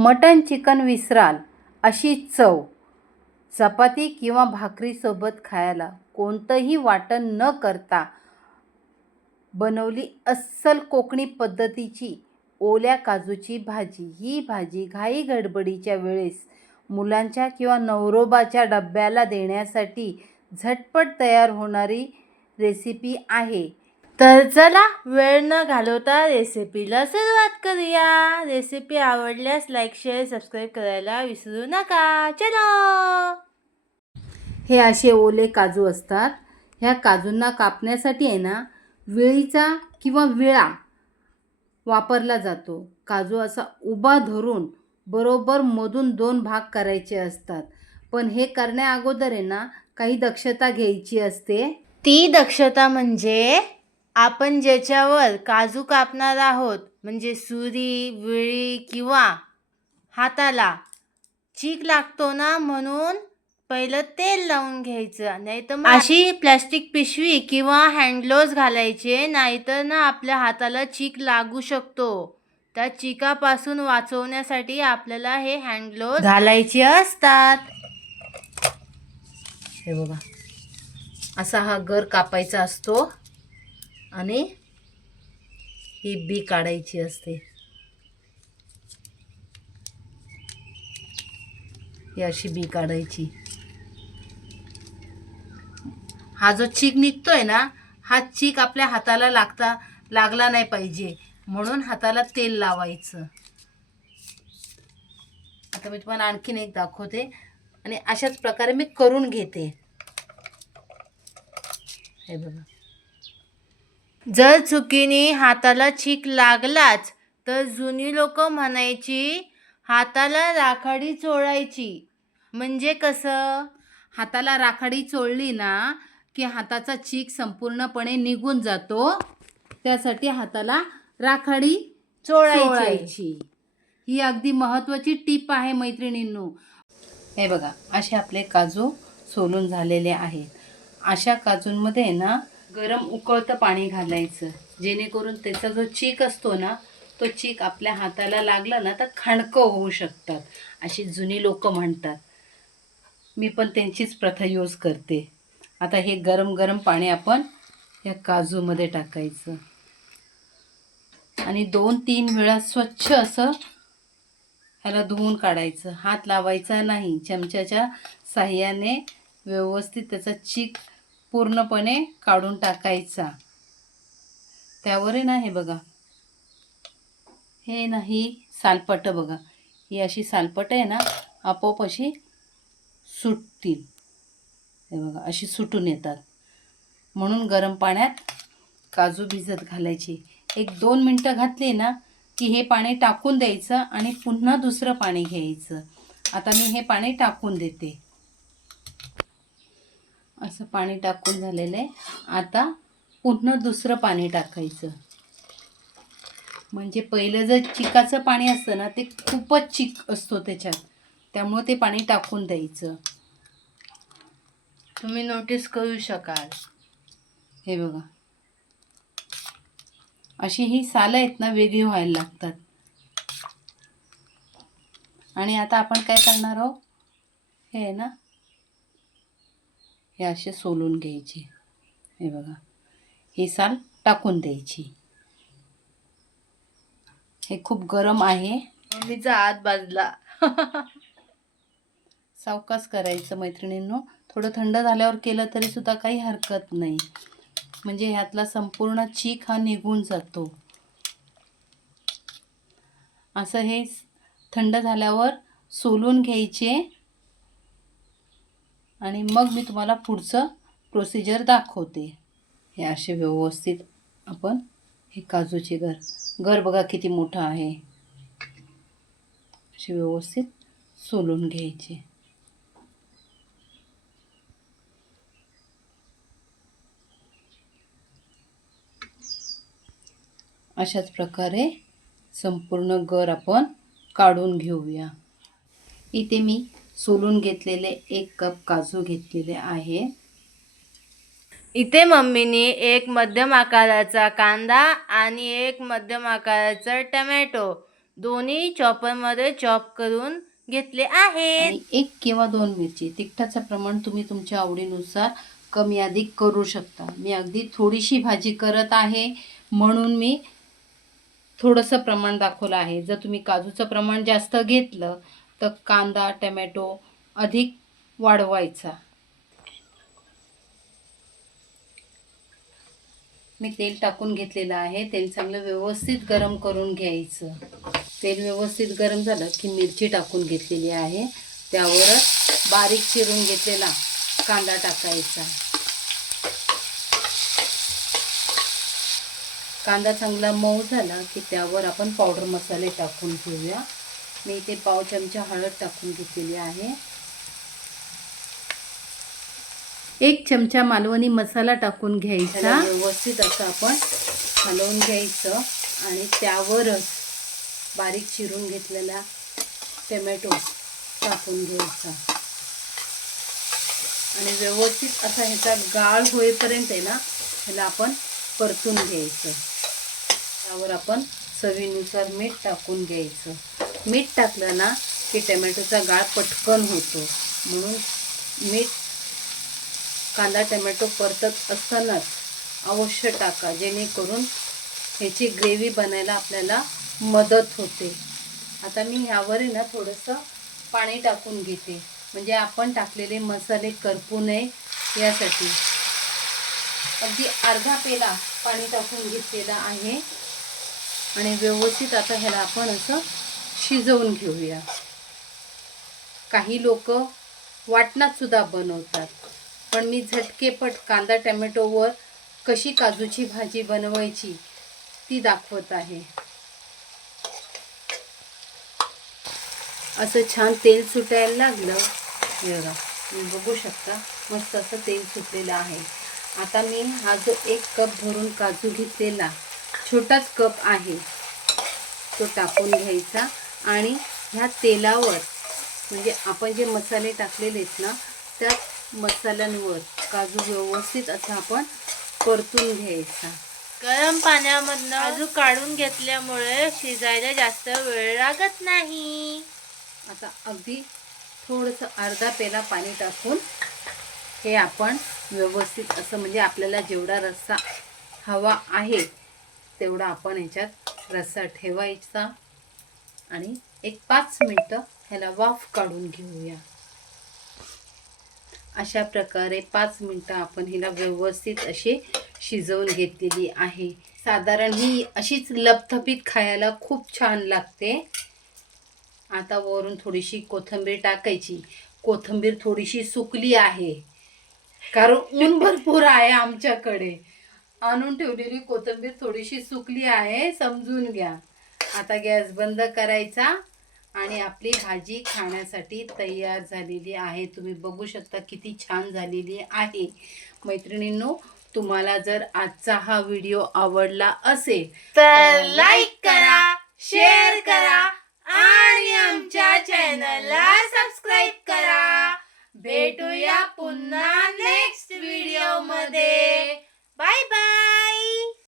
मटण chicken विसराल अशी चव चपाती किंवा भाकरीसोबत खायला कोणतंही वाटण न करता बनवली अस्सल कोकणी पद्धतीची ओल्या काजूची भाजी. ही भाजी घाई गडबडीच्या वेळेस मुलांच्या किंवा नवरोबाच्या डब्याला देण्यासाठी झटपट तयार होणारी रेसिपी आहे. तर चला वेळ न घालवता रेसिपीला सुरुवात करूया. रेसिपी आवडल्यास लाईक शेअर सबस्क्राईब करायला विसरू नका. चलो. हे असे ओले काजू असतात. ह्या काजूंना कापण्यासाठी आहे ना विळीचा किंवा विळा वापरला जातो. काजू असा उभा धरून बरोबर मधून 2 भाग करायचे असतात. पण हे करण्या अगोदर आहे ना काही दक्षता घ्यायची असते. ती दक्षता म्हणजे आपण ज्याच्यावर काजू कापणार आहोत म्हणजे सुरी, विळी किंवा हाताला चीक लागतो ना, म्हणून पहिलं तेल लावून घ्यायचं. नाहीतर मग अशी प्लास्टिक पिशवी किंवा हँड ग्लोव्ज घालायचे, नाहीतर ना आपल्या हाताला चीक लागू शकतो. त्या चिकापासून वाचवण्यासाठी आपल्याला हे हँड ग्लोव्ज घालायचे असतात. हे बघा असा हा गर कापायचा असतो आणि ही बी काढायची असते. ही अशी बी काढायची. हा जो चीक निघतोय ना हा चीक आपल्या हाताला लागला नाही पाहिजे म्हणून हाताला तेल लावायचं. आता मी तुम्हाला आणखीन एक दाखवते आणि अशाच प्रकारे मी करून घेते. हे बघा. जर चुकीने हाताला चीक लागलाच तर जुनी लोक म्हणायची हाताला राखाडी चोळायची. म्हणजे कसं, हाताला राखाडी चोळली ना की हाताचा चीक संपूर्णपणे निघून जातो. त्यासाठी हाताला राखाडी चोळायची. ही अगदी महत्त्वाची टीप आहे मैत्रिणींनो. हे बघा असे आपले काजू सोलून झालेले आहेत. अशा काजूंमध्ये ना गरम उकळतं पाणी घालायचं जेणेकरून त्याचा जो चीक असतो ना तो चीक आपल्या हाताला लागला ना तर खणकं होऊ शकतात अशी जुनी लोक म्हणतात. मी पण त्यांचीच प्रथा यूज करते. आता हे गरम गरम पाणी आपण या काजूमध्ये टाकायचं आणि 2-3 वेळा स्वच्छ असं ह्याला धुवून काढायचं. हात लावायचा नाही. चमच्याच्या साह्याने व्यवस्थित त्याचा चीक पूर्णपणे काढून टाकायचा. त्यावर आहे ना हे बघा हे नाही सालपटं बघा ही अशी सालपटं आहे ना आपोआप अशी सुटतील. हे बघा अशी सुटून येतात. म्हणून गरम पाण्यात काजू भिजत घालायची. 1-2 मिनटं घातली ना की हे पाणी टाकून द्यायचं आणि पुन्हा दुसरं पाणी घ्यायचं. आता मी हे पाणी टाकून देते. असं पाणी टाकून झालेलं आहे. आता पुन्हा दुसरं पाणी टाकायचं. म्हणजे पहिलं जर चिकाचं पाणी असतं ना ते खूपच चिक असतो त्याच्यात, त्यामुळे ते पाणी टाकून द्यायचं. तुम्ही नोटीस करू शकाल. हे बघा अशी ही सालं आहेत ना वेगळी व्हायला लागतात. आणि आता आपण काय करणार आहोत हे आहे ना हे असे सोलून घ्यायचे. हे बघा ही साल टाकून द्यायची. हे खूप गरम आहे. मम्मीचा हात भाजला. सावकाश करायचं मैत्रिणींनो. थोडं थंड झाल्यावर केलं तरी सुद्धा काही हरकत नाही. म्हणजे ह्यातला संपूर्ण चीक हा निघून जातो. असं हे थंड झाल्यावर सोलून घ्यायचे आणि मग मी तुम्हाला पुढचं प्रोसिजर दाखवते. हे असे व्यवस्थित आपण हे काजूचे गर बघा किती मोठा आहे. असे व्यवस्थित सोलून घ्यायचे. अशाच प्रकारे संपूर्ण गर आपण काढून घेऊया. इथे मी सोलून घेतलेले 1 कप काजू घेतलेले आहे. इथे मम्मीने 1 मध्यम आकाराचा कांदा आणि 1 मध्यम आकाराचा टमॅटो दोन्ही चॉपरमध्ये चॉप करून घेतले आहेत. आणि 1 किंवा 2 मिरची. तिखटाचं प्रमाण तुम्ही तुमच्या आवडीनुसार कमी अधिक करू शकता. मी अगदी थोडीशी भाजी करत आहे म्हणून मी थोडंसं प्रमाण दाखवलं आहे. जर तुम्ही काजूचं प्रमाण जास्त घेतलं तर कांदा टमॅटो अधिक वाढवायचा. मी तेल टाकून घेतलेलं आहे. तेल चांगलं व्यवस्थित गरम करून घ्यायचं. तेल व्यवस्थित गरम झालं की मिरची टाकून घेतलेली आहे. त्यावरच बारीक चिरून घेतलेला कांदा टाकायचा. कांदा चांगला मऊ झाला की त्यावर आपण पावडर मसाले टाकून घेऊया. मी इथे पाव चमचा हळद टाकून घेतलेली आहे. 1 चमचा मालवणी मसाला टाकून घ्यायचा. व्यवस्थित असं आपण हलवून घ्यायचं आणि त्यावरच बारीक चिरून घेतलेला टोमॅटो टाकून घ्यायचा आणि व्यवस्थित असा ह्याचा गाळ होईपर्यंत आहे ना ह्याला आपण परतून घ्यायचं. त्यावर आपण चवीनुसार मीठ टाकून घ्यायचं. मीठ टाकलं ना की टोमॅटोचा गाळ पटकन होतो म्हणून मीठ कांदा टोमॅटो परतत असतानाच अवश्य टाका, जेणेकरून ह्याची ग्रेव्ही बनायला आपल्याला मदत होते. आता मी ह्यावर आहे ना थोडंसं पाणी टाकून घेते म्हणजे आपण टाकलेले मसाले करपू नये यासाठी. अगदी अर्धा पेला पाणी टाकून घेतलेलं आहे आणि व्यवस्थित आता ह्याला आपण असं शिजवून घेऊया. काही लोक वाटणात सुद्धा बनवतात पण मी झटकेपट कांदा टोमॅटोवर कशी काजूची भाजी बनवायची ती दाखवत आहे. असं छान तेल सुटायला लागलं बघा, तुम्ही बघू शकता मस्त असं तेल सुटलेलं आहे. आता मी हा जो 1 कप भरून काजू घेतलेला छोटाच कप आहे तो टाकून घ्यायचा आणि ह्या तेलावर म्हणजे आपण जे मसाले टाकलेले आहेत ना त्या मसाल्यांवर काजू व्यवस्थित असं आपण परतून घ्यायचा. गरम पाण्यामधनं काजू काढून घेतल्यामुळे शिजायला जास्त वेळ लागत नाही. आता अगदी थोडंसं अर्धा पेला पाणी टाकून हे आपण व्यवस्थित असं म्हणजे आपल्याला जेवढा रस्सा हवा आहे तेवढा आपण ह्याच्यात रस्सा ठेवायचा आणि 5 मिनटं ह्याला वाफ काढून घेऊया. अशा प्रकारे 5 मिनटं आपण हिला व्यवस्थित अशी शिजवून घेतलेली आहे. साधारण ही अशीच लपथपीत खायला खूप छान लागते. आता वरून थोडीशी कोथिंबीर टाकायची. कोथिंबीर थोडीशी सुकली आहे कारण ऊन भरपूर आहे आमच्याकडे. आणून ठेवलेली कोथिंबीर थोडीशी सुकली आहे, समजून घ्या. आता गॅस बंद करायचा आणि आपली भाजी खाण्यासाठी तयार झालेली आहे. तुम्ही बघू शकता किती छान झालेली आहे. मैत्रिणींनो, तुम्हाला जर आजचा हा व्हिडिओ आवडला असेल तर लाईक करा, शेअर करा आणि आमच्या चॅनलला सबस्क्राईब करा. भेटूया पुन्हा